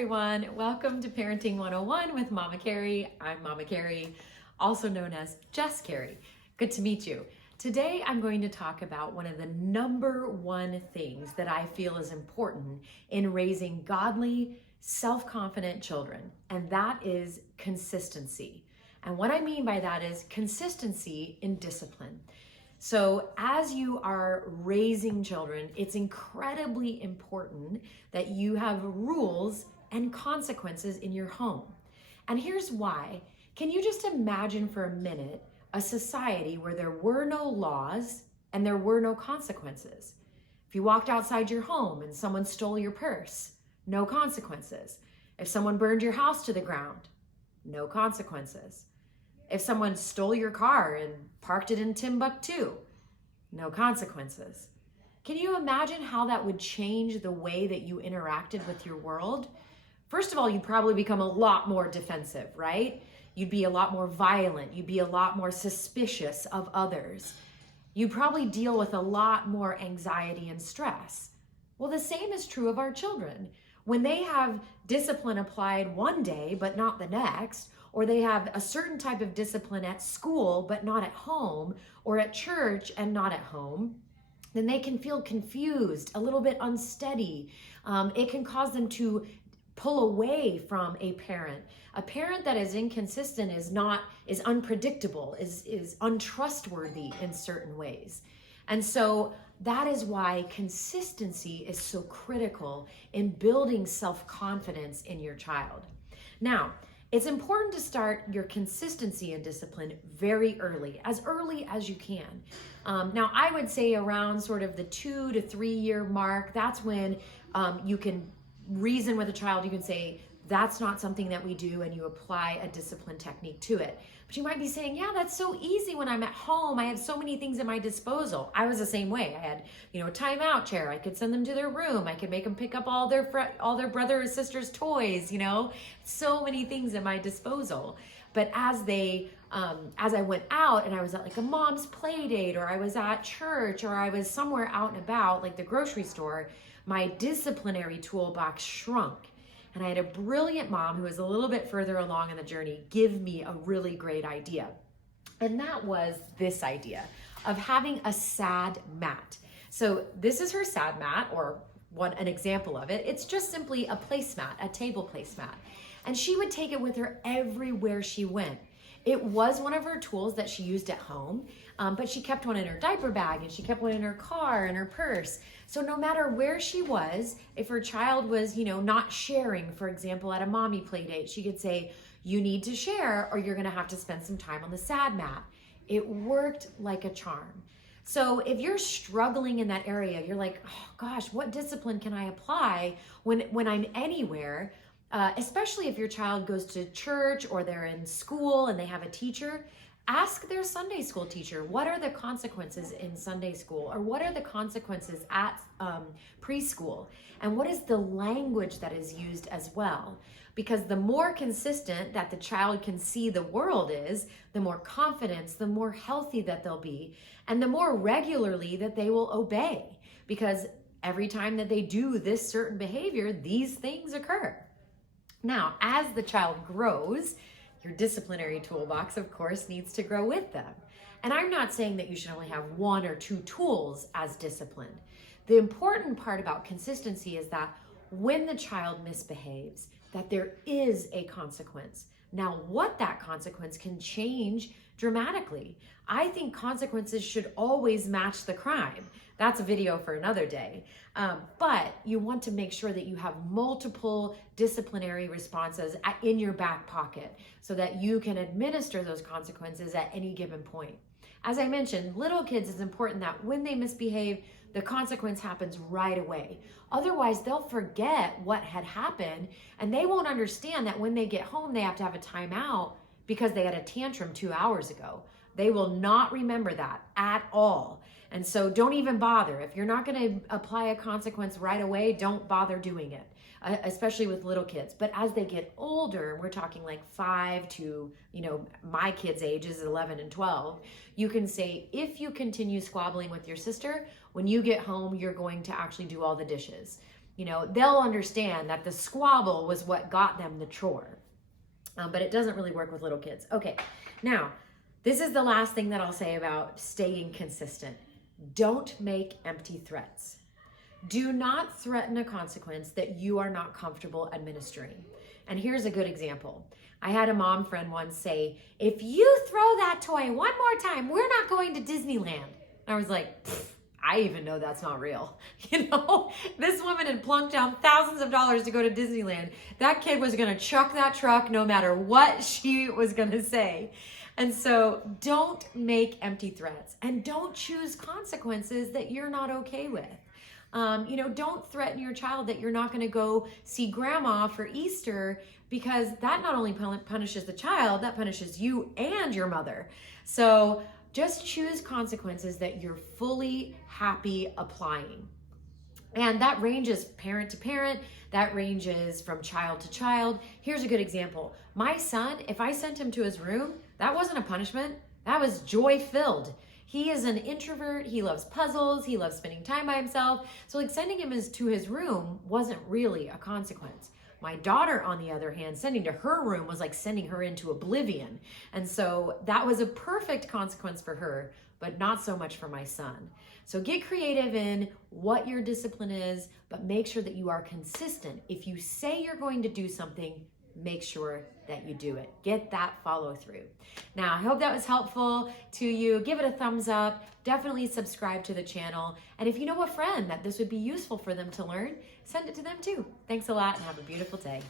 everyone. Welcome to Parenting 101 with Mama Carrie. I'm Mama Carrie, also known as Jess Carrie. Good to meet you. Today, I'm going to talk about one of the number one things that I feel is important in raising godly, self-confident children, and that is consistency. And what I mean by that is consistency in discipline. So as you are raising children, it's incredibly important that you have rules and consequences in your home. And here's why. Can you just imagine for a minute a society where there were no laws and there were no consequences? If you walked outside your home and someone stole your purse, no consequences. If someone burned your house to the ground, no consequences. If someone stole your car and parked it in Timbuktu, no consequences. Can you imagine how that would change the way that you interacted with your world? First of all, you'd probably become a lot more defensive, right? You'd be a lot more violent. You'd be a lot more suspicious of others. You'd probably deal with a lot more anxiety and stress. Well, the same is true of our children. When they have discipline applied one day, but not the next, or they have a certain type of discipline at school, but not at home, or at church and not at home, then they can feel confused, a little bit unsteady. It can cause them to pull away from a parent. A parent that is inconsistent is unpredictable, is untrustworthy in certain ways. And so that is why consistency is so critical in building self-confidence in your child. Now, it's important to start your consistency and discipline very early as you can. Now, I would say around sort of the 2 to 3 year mark, that's when you can reason with a child. You can say, that's not something that we do, and you apply a discipline technique to it. But you might be saying, yeah, that's so easy when I'm at home. I have so many things at my disposal. I was the same way. I had, a timeout chair. I could send them to their room. I could make them pick up all their brother or sister's toys, so many things at my disposal. But as I went out and I was at like a mom's play date, or I was at church, or I was somewhere out and about, like the grocery store, my disciplinary toolbox shrunk. And I had a brilliant mom who was a little bit further along in the journey give me a really great idea. And that was this idea of having a sad mat. So this is her sad mat, or an example of it. It's just simply a placemat, a table placemat. And she would take it with her everywhere she went. It was one of her tools that she used at home, but she kept one in her diaper bag, and she kept one in her car and her purse. So no matter where she was, if her child was, not sharing, for example, at a mommy play date, she could say, you need to share or you're gonna have to spend some time on the sad mat. It worked like a charm. So if you're struggling in that area, you're like, oh gosh, what discipline can I apply when I'm anywhere? Especially if your child goes to church or they're in school and they have a teacher, ask their Sunday school teacher, what are the consequences in Sunday school? Or what are the consequences at preschool? And what is the language that is used as well? Because the more consistent that the child can see the world is, the more confidence, the more healthy that they'll be, and the more regularly that they will obey. Because every time that they do this certain behavior, these things occur. Now, as the child grows, your disciplinary toolbox, of course, needs to grow with them. And I'm not saying that you should only have 1 or 2 tools as discipline. The important part about consistency is that when the child misbehaves, that there is a consequence. Now, what that consequence can change dramatically. I think consequences should always match the crime. That's a video for another day. But you want to make sure that you have multiple disciplinary responses in your back pocket so that you can administer those consequences at any given point. As I mentioned, little kids, it's important that when they misbehave, the consequence happens right away. Otherwise, they'll forget what had happened, and they won't understand that when they get home, they have to have a timeout because they had a tantrum 2 hours ago. They will not remember that at all. And so don't even bother. If you're not going to apply a consequence right away, don't bother doing it, especially with little kids. But as they get older, we're talking like 5 to, my kids' age is 11 and 12, you can say, if you continue squabbling with your sister, when you get home, you're going to actually do all the dishes. they'll understand that the squabble was what got them the chore. But it doesn't really work with little kids. Okay, now, this is the last thing that I'll say about staying consistent. Don't make empty threats. Do not threaten a consequence that you are not comfortable administering. And here's a good example. I had a mom friend once say, if you throw that toy one more time, we're not going to Disneyland. And I was like, I even know that's not real. This woman had plunked down thousands of dollars to go to Disneyland. That kid was going to chuck that truck no matter what she was going to say. And so don't make empty threats, and don't choose consequences that you're not okay with. Don't threaten your child that you're not going to go see grandma for Easter, because that not only punishes the child, that punishes you and your mother. So just choose consequences that you're fully happy applying. And that ranges parent to parent. That ranges from child to child. Here's a good example. My son, if I sent him to his room, that wasn't a punishment. That was joy-filled. He is an introvert. He loves puzzles. He loves spending time by himself. So sending him to his room wasn't really a consequence. My daughter, on the other hand, sending to her room was like sending her into oblivion. And so that was a perfect consequence for her, but not so much for my son. So get creative in what your discipline is, but make sure that you are consistent. If you say you're going to do something, make sure that you do it. Get that follow through. Now, I hope that was helpful to you. Give it a thumbs up. Definitely subscribe to the channel. And if you know a friend that this would be useful for them to learn, send it to them too. Thanks a lot and have a beautiful day.